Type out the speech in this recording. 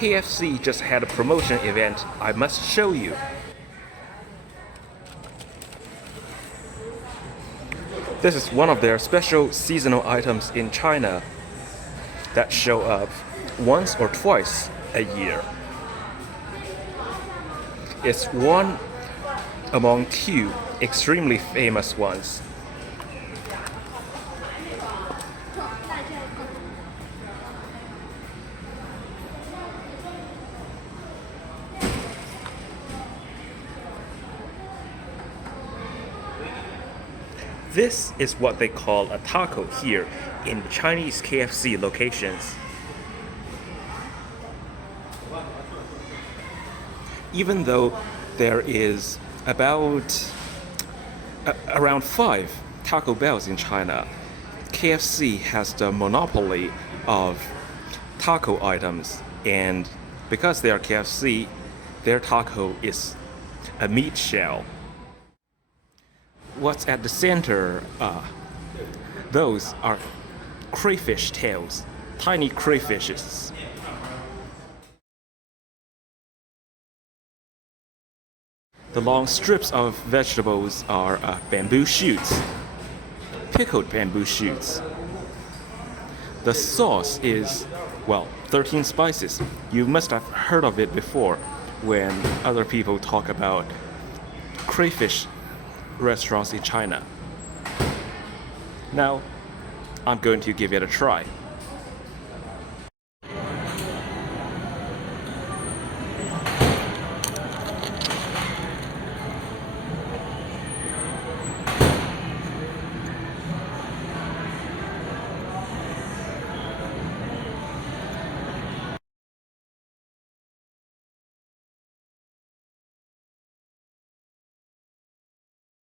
KFC just had a promotion event I must show you. This is one of their special seasonal items in China that show up once or twice a year. It's one among two extremely famous ones. This is what they call a taco here in Chinese KFC locations. Even though there is around 5 Taco Bells in China, KFC has the monopoly of taco items, and because they are KFC, their taco is a meat shell. What's at the center, those are crayfish tails, tiny crayfishes. The long strips of vegetables are bamboo shoots, pickled bamboo shoots. The sauce is, 13 spices. You must have heard of it before when other people talk about crayfish restaurants in China. Now, I'm going to give it a try.